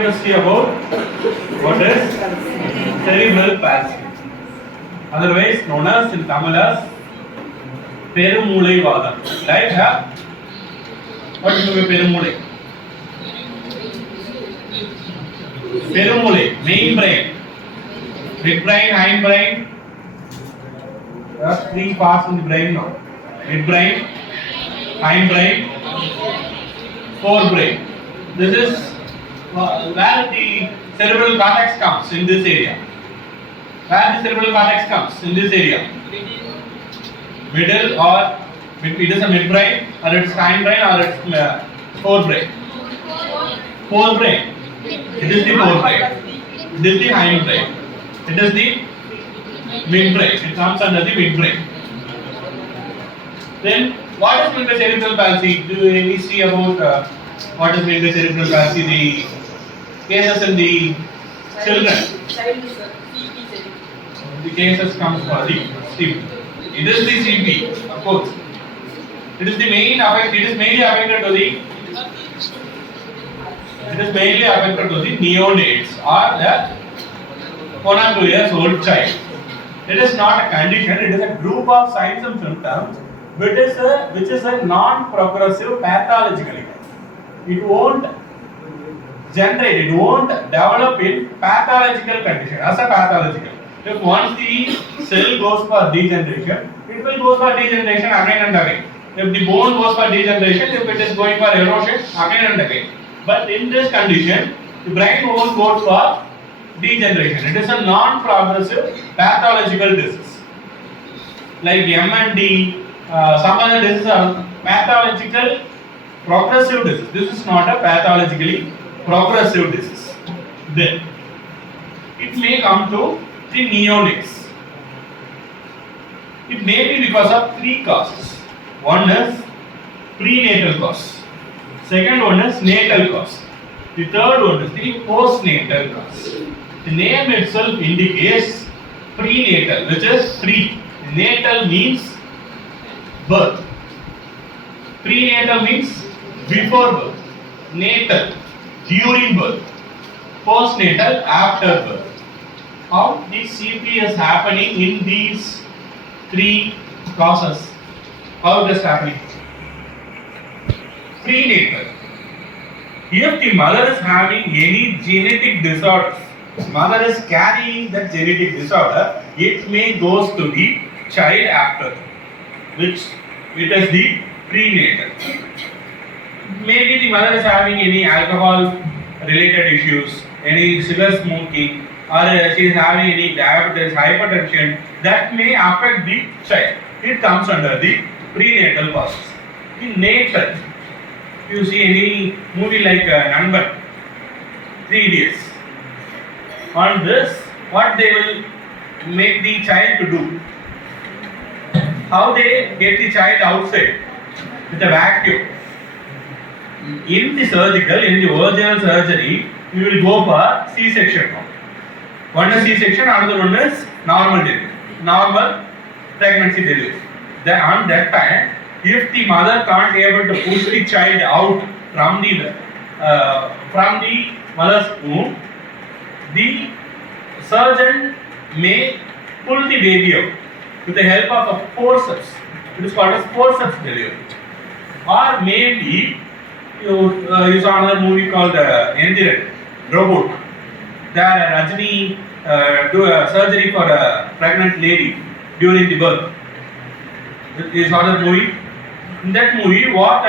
going to see about what is cerebral palsy, otherwise known as in Tamil as perumulai vadam. Right? What is perumulai? Perumulai, main brain, mid brain, hind brain. There are three parts in the brain now. Mid brain, hind brain, forebrain. This is where the cerebral cortex comes in this area. Where the cerebral cortex comes in this area? Middle, or it is a midbrain, or it's hind brain, or it's forebrain. Forebrain. It is the forebrain. It is the hind brain. It is the midbrain. It comes under the midbrain. Then, what is meant by cerebral palsy? Do we see about what is meant by cerebral palsy? The cases in the children. The cases comes for the CP. It is the CP, of course. It is the main affect. It is mainly affected to the. It is mainly affected to the neonates or the 1 or 2 years old child. It is not a condition. It is a group of signs and symptoms, which is a non-progressive pathologically. It won't generate. It won't develop in pathological condition as a pathological. If once the cell goes for degeneration, it will go for degeneration again and again. If the bone goes for degeneration, if it is going for erosion again and again. But in this condition, the brain won't go for degeneration. It is a non-progressive pathological disease. Like M&D, some other diseases are pathological progressive disease. This is not a pathologically progressive disease. Then, it may come to the neonates. It may be because of three causes. One is prenatal cause. Second one is natal cause. The third one is the postnatal cause. The name itself indicates prenatal, which is pre. Natal means birth. Prenatal means before birth. Natal, during birth. Postnatal, after birth. How the CP is happening in these three causes? How it is happening? Prenatal. If the mother is having any genetic disorders, mother is carrying that genetic disorder, it may goes to the child after, which it is the prenatal. Maybe the mother is having any alcohol related issues, any cigarette smoking, or she is having any diabetes, hypertension, that may affect the child. It comes under the prenatal causes. In natal, you see any movie like Number 3 Idiots. On this, what they will make the child to do? How they get the child outside with a vacuum. In the vaginal surgery, you will go for C-section. One is C-section, another one is normal delivery, normal pregnancy delivery. On that time, if the mother can't able to push the child out from the mother's womb, the surgeon may pull the baby out with the help of a forceps. It is called as forceps delivery. Or maybe you saw another movie called Etiology, Robot. There Rajini do a surgery for a pregnant lady during the birth. You saw that movie? In that movie, what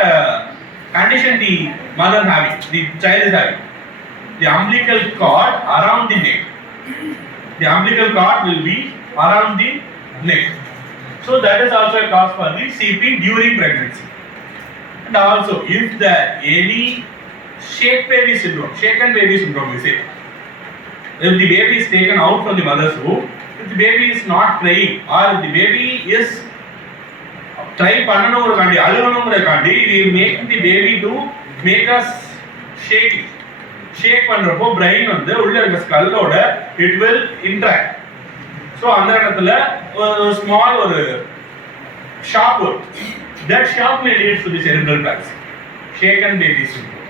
condition the mother having, the child is having? The umbilical cord around the neck. The umbilical cord will be around the neck. So that is also a cause for the CP during pregnancy. And also, if there any shaken baby syndrome we say. If the baby is taken out from the mother's womb, if the baby is not crying, or if the baby is try பண்ணனும்ங்கறகாண்டி அழுவணும்ங்கறகாண்டி we make the baby to make us shake பண்றப்போ brain வந்து உள்ள இருக்க ஸ்கல்லோட it will interact. So அந்த இடத்துல ஒரு small ஒரு shock வரும். That shock may lead to the cerebral palsy, shaken baby syndrome.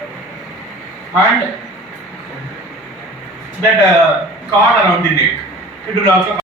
And that cord around the neck. It will also